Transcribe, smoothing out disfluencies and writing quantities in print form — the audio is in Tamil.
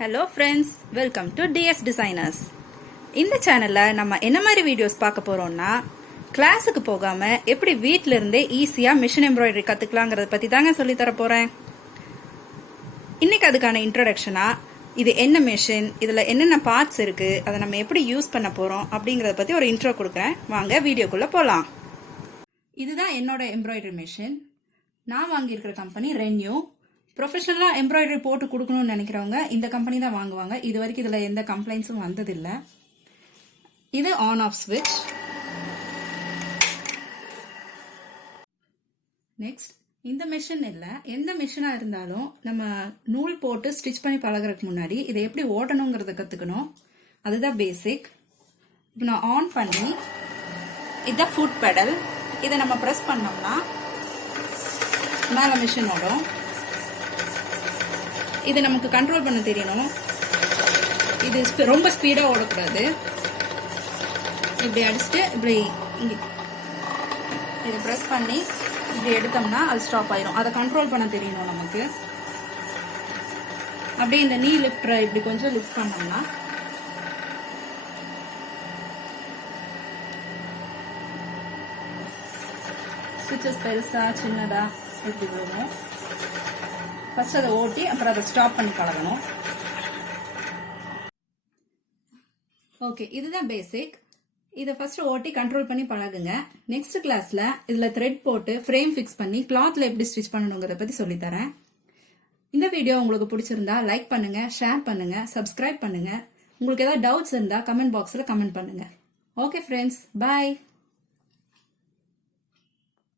Hello friends, welcome to DS designers. இந்த சேனலில் நம்ம என்ன மாதிரி வீடியோஸ் பார்க்க போகிறோம்னா, கிளாஸுக்கு போகாமல் எப்படி வீட்டில இருந்தே ஈஸியாக மிஷின் எம்ப்ராய்டரி கற்றுக்கலாங்கிறத பற்றி தாங்க சொல்லித்தர போகிறேன். இன்றைக்கி அதுக்கான இன்ட்ரடக்ஷனாக இது என்ன மிஷின், இதில் என்னென்ன பார்ட்ஸ் இருக்குது, அதை நம்ம எப்படி யூஸ் பண்ண போகிறோம் அப்படிங்கிறத பற்றி ஒரு இன்ட்ரோ கொடுக்குறேன். வாங்க வீடியோக்குள்ளே போகலாம். இதுதான் என்னோட எம்ப்ராய்டரி மிஷின். நான் வாங்கியிருக்கிற கம்பெனி ரென்யூ. ப்ரொஃபஷனலாக எம்ப்ராய்டரி போட்டு கொடுக்கணும்னு நினைக்கிறவங்க இந்த கம்பெனி தான் வாங்குவாங்க. இது வரைக்கும் இதில் எந்த கம்ப்ளைண்ட்ஸும் வந்ததில்லை. இது ஆன் ஆஃப் ஸ்விட்ச். நெக்ஸ்ட், இந்த மிஷின் இல்லை, எந்த மிஷினாக இருந்தாலும் நம்ம நூல் போட்டு ஸ்டிச் பண்ணி பழகிறதுக்கு முன்னாடி இதை எப்படி ஓட்டணுங்கிறத கற்றுக்கணும். அதுதான் பேசிக். இப்போ நான் ஆன் பண்ணி, இதுதான் ஃபுட் பெடல். இதை நம்ம ப்ரெஸ் பண்ணோம்னா மேலே மிஷின் ஓடும். இதை நமக்கு கண்ட்ரோல் பண்ண தெரியணும். இது ரொம்ப ஸ்பீடாக ஓடக்கூடாது. இப்படி அடிச்சுட்டு இப்படி இங்கே இதை ப்ரெஸ் பண்ணி இப்படி எடுத்தோம்னா அது ஸ்டாப் ஆயிடும். அதை கண்ட்ரோல் பண்ண தெரியணும் நமக்கு. அப்படியே இந்த நீ லிஃப்டரை இப்படி கொஞ்சம் லிஃப்ட் பண்ணோம்னா ஸ்விட்சஸ் பெருசா சின்னதா இப்படி போகும். ஃபர்ஸ்ட் அதை ஓட்டி அப்புறம் அதை ஸ்டாப் பண்ணி பழகணும். ஓகே, இதுதான் பேசிக். இதை ஃபர்ஸ்ட் ஓட்டி கண்ட்ரோல் பண்ணி பழகுங்க. நெக்ஸ்ட் கிளாஸ்ல இதுல த்ரெட் போட்டு ஃப்ரேம் ஃபிக்ஸ் பண்ணி கிளாத்ல எப்படி ஸ்டிச் பண்ணணுங்கிறத பத்தி சொல்லித்தரேன். இந்த வீடியோ உங்களுக்கு பிடிச்சிருந்தா லைக் பண்ணுங்க, ஷேர் பண்ணுங்க, சப்ஸ்கிரைப் பண்ணுங்க. உங்களுக்கு ஏதாவது டவுட்ஸ் இருந்தா கமெண்ட் பாக்ஸ்ல கமெண்ட் பண்ணுங்க. ஓகே ஃப்ரெண்ட்ஸ், பாய்.